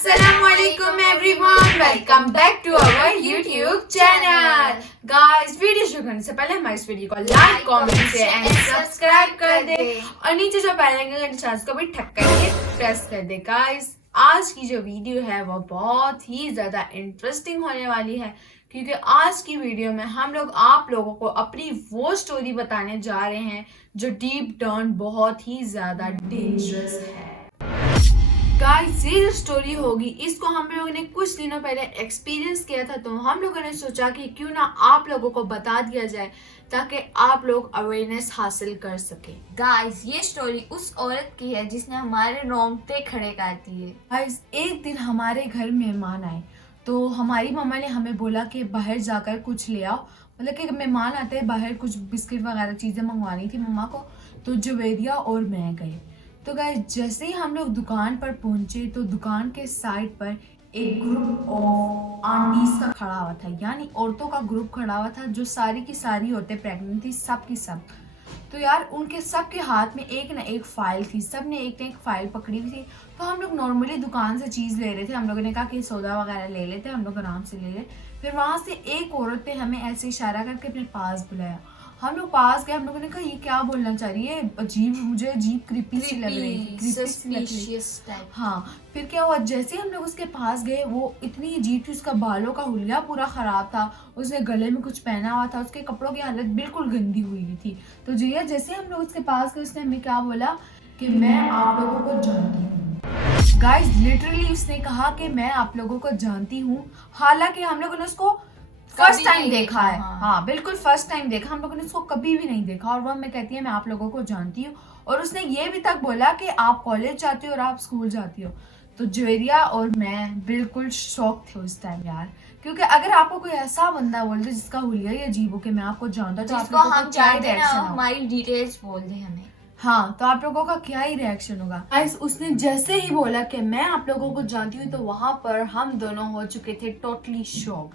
Assalamualaikum everyone, welcome back to our YouTube channel. Guys, video शुरू करने से पहले हमारे इस वीडियो को लाइक, कमेंट एंड सब्सक्राइब कर दे और नीचे जो बेल आइकन का को भी ठक करके प्रेस कर दे. गाइस, आज की जो वीडियो है वो बहुत ही ज्यादा इंटरेस्टिंग होने वाली है क्योंकि आज की वीडियो में हम लोग आप लोगों को अपनी वो स्टोरी बताने जा रहे हैं जो डीप डाउन बहुत ही ज्यादा डेंजरस है. गाइस, ये जो स्टोरी होगी इसको हम लोगों ने कुछ दिनों पहले एक्सपीरियंस किया था, तो हम लोगों ने सोचा कि क्यों ना आप लोगों को बता दिया जाए ताकि आप लोग अवेयरनेस हासिल कर सके. गाइस, ये स्टोरी उस औरत की है जिसने हमारे रोंगटे खड़े कर दिए. गाइस, एक दिन हमारे घर मेहमान आए तो हमारी मम्मा ने हमें बोला कि बाहर जाकर कुछ ले आओ. मतलब कि मेहमान आते हैं, बाहर कुछ बिस्किट वगैरह चीज़ें मंगवानी थी मम्मा को. तो जुवेरिया और मैं गए. तो गाइस, जैसे ही हम लोग दुकान पर पहुंचे तो दुकान के साइड पर एक ग्रुप ऑफ आंटीज का खड़ा हुआ था, यानी औरतों का ग्रुप खड़ा हुआ था जो सारी की सारी औरतें प्रेग्नेंट थी, सब की सब. तो यार, उनके सब के हाथ में एक ना एक फाइल थी, सब ने एक ना एक फाइल पकड़ी हुई थी. तो हम लोग नॉर्मली दुकान से चीज़ ले रहे थे. हम लोगों ने कहा कि सौदा वगैरह ले लेते, हम लोग आराम से ले ले. फिर वहाँ से एक औरत ने हमें ऐसे इशारा करके अपने पास बुलाया. हम लोग पास गए. हम लोगों ने कहा ये क्या बोलना चाह रही है, अजीब, मुझे अजीब क्रीपी सी लग रही थी. हाँ, फिर क्या हुआ, जैसे हम लोग उसके पास गए वो इतनी अजीब थी. उसका बालों का हुलिया पूरा खराब था, उसने गले में कुछ पहना हुआ था, उसके कपड़ों की हालत बिल्कुल गंदी हुई थी. तो जिया, जैसे हम लोग उसके पास गए उसने हमें क्या बोला कि मैं आप लोगों को जानती हूँ. गाइस, लिटरली उसने कहा कि मैं आप लोगों को जानती हूँ. हालांकि हम लोगों ने उसको फर्स्ट टाइम देखा है. हाँ, बिल्कुल फर्स्ट टाइम देखा. हम लोगों ने उसको कभी भी नहीं देखा और वो हमें कहती है मैं आप लोगों को जानती हूँ. और उसने ये भी तक बोला कि आप कॉलेज जाती हो और आप स्कूल जाती हो. तो जुवेरिया और मैं बिल्कुल शॉक थे उस टाइम यार, क्योंकि अगर आपको कोई ऐसा बंदा बोल दे जिसका हुलिया ही अजीब हो कि मैं आपको जानता हूँ तो आप लोगों को क्या रिएक्शन होगा. हमारी डिटेल्स बोल दे हमें. हाँ, तो आप लोगों का क्या ही रिएक्शन होगा. गाइस, उसने जैसे ही बोला कि मैं आप लोगों को जानती हूँ तो वहां पर हम दोनों हो चुके थे टोटली शॉक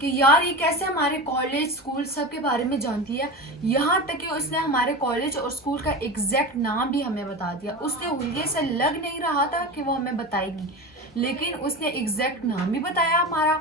कि यार ये कैसे हमारे कॉलेज स्कूल सब के बारे में जानती है. यहाँ तक कि उसने हमारे कॉलेज और स्कूल का एग्जैक्ट नाम भी हमें बता दिया. उसने हुलिये से लग नहीं रहा था कि वो हमें बताएगी, लेकिन उसने एग्जैक्ट नाम भी बताया हमारा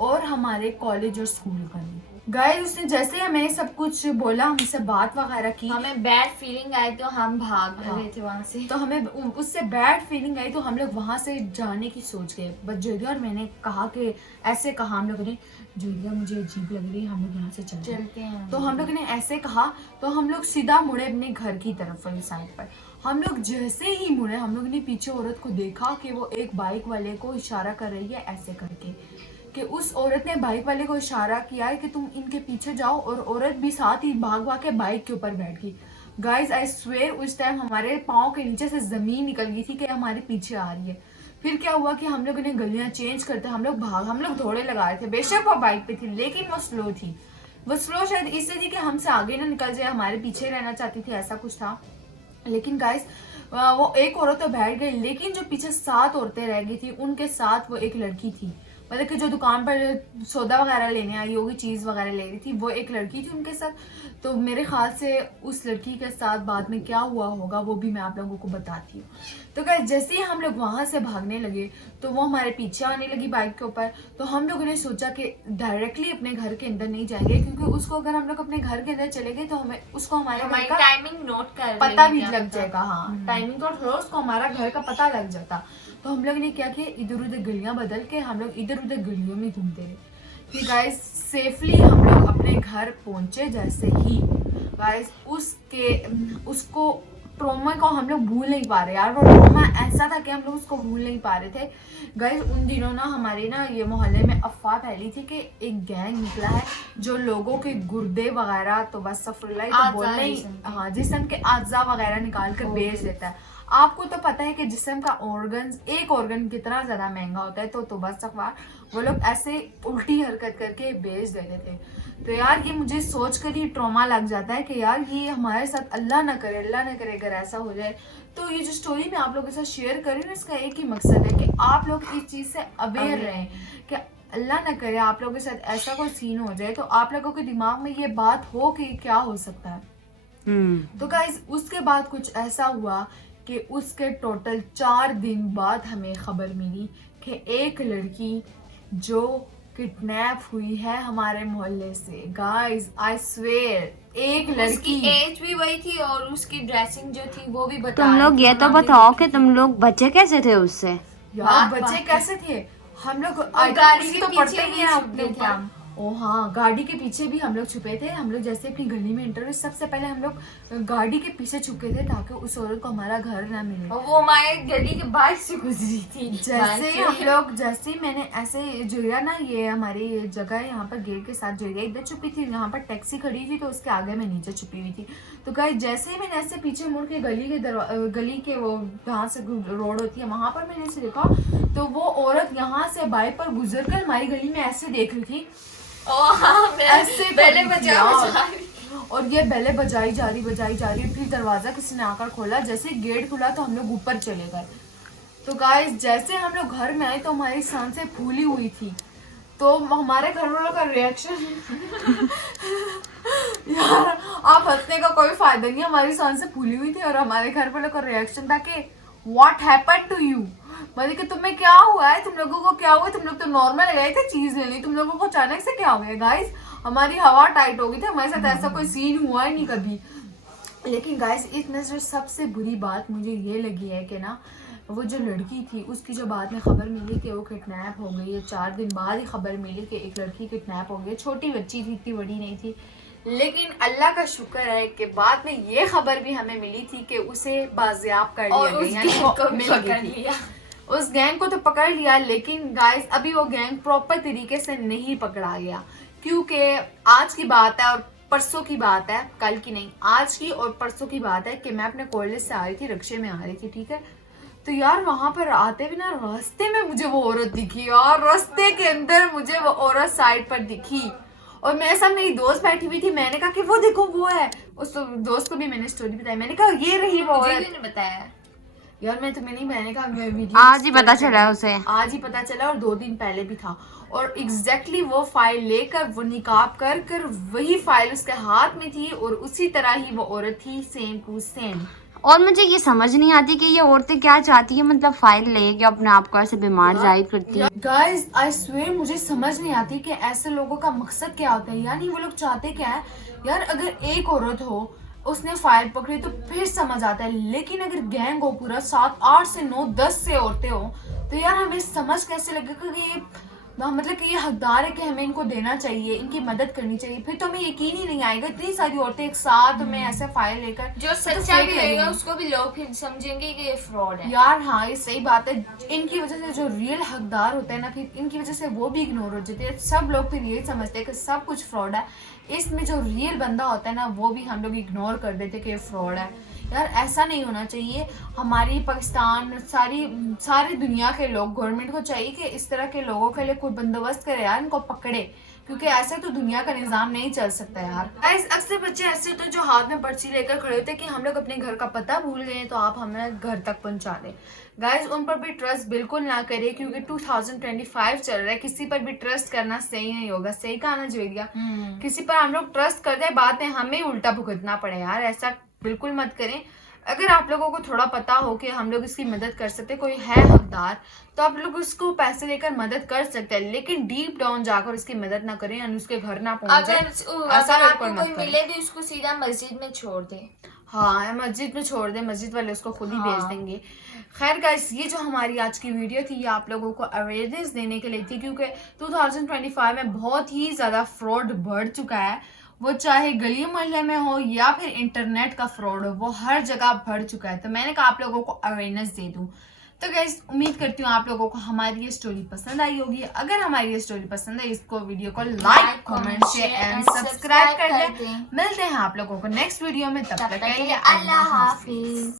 और हमारे कॉलेज और स्कूल का भी. गाइस, उसने जैसे हमें सब कुछ बोला, हमसे बात वगैरह की, हमें बैड फीलिंग आई तो हम भाग रहे थे वहाँ से. तो हमें उससे बैड फीलिंग आई तो हम लोग वहाँ से जाने की सोच गए. बट जुलिया और मैंने कहा कि ऐसे कहा हम लोगों ने, जुलिया मुझे अजीब लग रही है, हम लोग यहाँ से चलते हैं. तो हम लोग ने ऐसे कहा तो हम लोग सीधा मुड़े अपने घर की तरफ वाली साइड पर. हम लोग जैसे ही मुड़े हम लोग ने पीछे औरत को देखा कि वो एक बाइक वाले को इशारा कर रही है ऐसे करके, कि उस औरत ने बाइक वाले को इशारा किया है कि तुम इनके पीछे जाओ, और औरत भी साथ ही भाग भाग के बाइक के ऊपर बैठ गई. गाइस, आई स्वेयर उस टाइम हमारे पाँव के नीचे से जमीन निकल गई थी कि हमारे पीछे आ रही है. फिर क्या हुआ कि हम लोगों ने गलियां चेंज करते हम लोग दौड़े लगा रहे थे. बेशक वो बाइक पे थी लेकिन वो स्लो थी. वो स्लो शायद इससे थी कि हमसे आगे ना निकल जाए, हमारे पीछे रहना चाहती थी, ऐसा कुछ था. लेकिन गाइस, वो एक औरत तो बैठ गई, लेकिन जो पीछे 7 औरतें रह गई थी उनके साथ वो एक लड़की थी. मतलब कि जो दुकान पर सौदा वगैरह लेने आई होगी, चीज़ वगैरह ले रही थी, वो एक लड़की थी उनके साथ. तो मेरे ख्याल से उस लड़की के साथ बाद में क्या हुआ होगा वो भी मैं आप लोगों को बताती हूँ. तो गाइस, जैसे ही हम लोग वहाँ से भागने लगे तो वो हमारे पीछे आने लगी बाइक के ऊपर. तो हम लोगों ने सोचा कि डायरेक्टली अपने घर के अंदर नहीं जाएंगे, क्योंकि उसको अगर हम लोग अपने घर के अंदर चले गए तो हमें उसको हमारे टाइमिंग नोट कर पता भी लग जाएगा. हाँ, टाइमिंग तो थोड़ा उसको हमारा घर का पता लग जाता. तो हम लोग ने क्या किया, इधर उधर गलियां बदल के हम लोग इधर उधर गलियों में घूमते रहे. फिर गाइस, सेफली हम लोग अपने घर पहुंचे. जैसे ही गाइस, उसको ट्रॉमा को हम लोग भूल नहीं पा रहे यार. वो ट्रॉमा ऐसा था कि हम लोग उसको भूल नहीं पा रहे थे. गाइस, उन दिनों ना हमारे ना ये मोहल्ले में अफवाह फैली थी कि एक गैंग निकला है जो लोगों के गुर्दे वगैरह तो बस सफरलाई तो बोलना ही, हाँ, जिस्म के आज़ा वगैरह निकाल कर बेच देता है. आपको तो पता है कि जिस्म का एक ऑर्गन कितना ज़्यादा महंगा होता है. तो बस अखबार वो लोग ऐसे उल्टी हरकत करके बेच देते थे. तो यार, ये मुझे सोच कर ही ट्रॉमा लग जाता है कि यार ये हमारे साथ अल्लाह ना करे अगर ऐसा हो जाए. तो ये जो स्टोरी मैं आप लोगों के साथ शेयर कर रही हूँ, इसका एक ही मकसद है कि आप लोग इस चीज़ से अवेयर रहें कि अल्लाह ना करे आप लोगों के साथ ऐसा कोई सीन हो जाए तो आप लोगों के दिमाग में ये बात हो कि क्या हो सकता है. तो गाइस, उसके बाद कुछ ऐसा हुआ कि उसके टोटल 4 दिन बाद हमें खबर मिली कि एक लड़की जो किडनैप हुई है हमारे मोहल्ले से। गाइस आई स्वेयर एक उसकी लड़की, एज भी वही थी और उसकी ड्रेसिंग जो थी वो भी बता तुम रही लोग थी, ये तो हमने बताओ देखी कि थी। तुम लोग बचे कैसे थे उससे? यार बात बच्चे बात कैसे थे हम लोग, और गाड़ी के तो पीछे पड़ते ही भी हैं छुप अपने गए थे ऊपर। हम। ओ हाँ, गाड़ी के पीछे भी हम लोग छुपे थे। हम लोग जैसे अपनी गली में इंटर हुए सबसे पहले हम लोग गाड़ी के पीछे छुपे थे ताकि उस औरत को हमारा घर ना मिले। और वो हमारे गली के बाहर से गुजरी थी। जैसे हम लोग, जैसे ही मैंने ऐसे जोया ना, ये हमारी ये जगह है यहाँ पर गेट के साथ, जोया इधर छुपी थी, यहाँ पर टैक्सी खड़ी थी तो उसके आगे मैं नीचे छुपी हुई थी। तो गाइस जैसे ही मैंने ऐसे पीछे मुड़ के गली के वो जहाँ से रोड होती है वहां पर मैंने ऐसे देखा तो वो औरत यहाँ से बाइक पर गुजर कर हमारी गली में ऐसे देख रही थी, ओ हाँ, ऐसे पहले कर बचा दिया। और ये बेले बजाई जा रही। फिर दरवाजा किसी ने आकर खोला, जैसे गेट खुला तो हम लोग ऊपर चले गए। तो गाइस जैसे हम लोग घर में आए तो हमारी सांसें फूली हुई थी। तो हमारे घर वालों का रिएक्शन यार आप हंसने का कोई फायदा नहीं, हमारी सांसें फूली हुई थी और हमारे घर वालों का रिएक्शन था कि व्हाट हैपेंड टू यू, मतलब कि तुम्हें क्या हुआ है, तुम लोगों को क्या हुआ, तुम लोग तो नॉर्मल गए थे चीज लेने, तुम लोगों को अचानक से क्या हो गया। गाइस हमारी हवा टाइट हो गई थी, हमारे साथ ऐसा कोई सीन हुआ ही नहीं कभी। लेकिन गाइस इसमें जो सबसे बुरी बात मुझे ये लगी है कि ना, वो जो लड़की थी उसकी जो बाद में खबर मिली कि वो किडनैप हो गई है, 4 दिन बाद ही खबर मिली कि एक लड़की किडनैप हो गई। छोटी बच्ची थी, इतनी बड़ी नहीं थी। लेकिन अल्लाह का शुक्र है कि बाद में ये खबर भी हमें मिली थी कि उसे बाजियाब कर लिया और गया, उस यानी गैंग वो को भी मिल पकड़ गई थी। लिया। उस गैंग को तो पकड़ लिया, लेकिन गाइस अभी वो गैंग प्रॉपर तरीके से नहीं पकड़ा गया, क्योंकि आज की बात है और परसों की बात है, कल की नहीं, आज की और परसों की बात है कि मैं अपने कॉलेज से आ रही थी, रिक्शे में आ रही थी, ठीक है। तो यार वहां पर आते भी ना रास्ते में मुझे वो औरत दिखी, और रास्ते के अंदर मुझे वो औरत साइड पर दिखी, और मेरे साथ मेरी दोस्त बैठी हुई थी। मैंने कहा कि वो देखो वो है। उस दोस्त को भी मैंने स्टोरी बताई, मैंने कहा ये रही वो मुझे औरत। क्यों नहीं बताया? यार मैं तुम्हें नहीं, मैंने कहा मैं वीडियो आज ही पता चला उसे। आज ही पता चला, और 2 दिन पहले भी था। और एग्जैक्टली वो फाइल लेकर, वो निकाब कर कर वही फाइल उसके हाथ में थी, और उसी तरह ही वो औरत थी, सेम टू सेम। और मुझे ये समझ नहीं आती कि ये औरतें क्या चाहती है, मतलब फाइल लेके अपने आप को ऐसे बीमार जाहिर करती है। गाइस आई स्वेयर मुझे समझ नहीं आती कि ऐसे लोगों का मकसद क्या होता है, यानी वो लोग चाहते क्या है। यार अगर एक औरत हो उसने फाइल पकड़ी तो फिर समझ आता है, लेकिन अगर गैंग हो पूरा 7 8 से 9 10 से औरतें हो तो यार हमें समझ कैसे लगेगा कि ये मतलब कि ये हकदार है कि हमें इनको देना चाहिए, इनकी मदद करनी चाहिए। फिर तो हमें यकीन ही नहीं आएगा, इतनी सारी औरतें एक साथ में ऐसे फाइल लेकर। जो सच्चा भी रहेगा उसको भी लोग फिर समझेंगे कि ये फ्रॉड है। यार हाँ ये सही बात है, इनकी वजह से जो रियल हकदार होता है ना, फिर इनकी वजह से वो भी इग्नोर हो जाते हैं। सब लोग फिर यही समझते हैं कि सब कुछ फ्रॉड है, इसमें जो रियल बंदा होता है ना वो भी हम लोग इग्नोर कर देते कि ये फ्रॉड है। यार ऐसा नहीं होना चाहिए। हमारी पाकिस्तान सारी दुनिया के लोग, गवर्नमेंट को चाहिए कि इस तरह के लोगों के लिए कोई बंदोबस्त करे यार, इनको पकड़े, क्योंकि ऐसे तो दुनिया का निजाम नहीं चल सकता यार। गाइस अक्सर बच्चे ऐसे होते हैं जो हाथ में पर्ची लेकर खड़े होते हैं कि हम लोग अपने घर का पता भूल गए तो आप हमें घर तक पहुंचा दें। गाइस उन पर भी ट्रस्ट बिल्कुल ना करें, क्योंकि 2025 चल रहा है, किसी पर भी ट्रस्ट करना सही नहीं होगा। सही कहा ना जोरिया, किसी पर हम लोग ट्रस्ट कर दे, बाद में हमें उल्टा भुगतना पड़े यार, ऐसा बिल्कुल मत करें। अगर आप लोगों को थोड़ा पता हो कि हम लोग इसकी मदद कर सकते, कोई है हकदार, तो आप लोग उसको पैसे लेकर मदद कर सकते हैं, लेकिन डीप डाउन जाकर उसकी मदद ना करें, यानी उसके घर ना पहुंच जाए। अगर आपको कोई मिले भी उसको सीधा मस्जिद में छोड़ दे। हाँ मस्जिद में छोड़ दे, मस्जिद वाले उसको खुद ही भेज देंगे। खैर गाइस ये जो हमारी आज की वीडियो थी ये आप लोगों को अवेयरनेस देने के लिए थी, क्योंकि 2025 में बहुत ही ज़्यादा फ्रॉड बढ़ चुका है, वो चाहे गली मोहल्ले में हो या फिर इंटरनेट का फ्रॉड हो, वो हर जगह बढ़ चुका है। तो मैंने कहा आप लोगों को अवेयरनेस दे दूं। तो गाइस उम्मीद करती हूँ आप लोगों को हमारी ये स्टोरी पसंद आई होगी। अगर हमारी ये स्टोरी पसंद है इसको वीडियो को like comment share and subscribe कर दें। मिलते हैं आप लोगों को नेक्स्ट वीडियो में, तब तक के लिए अल्लाह हाफिज।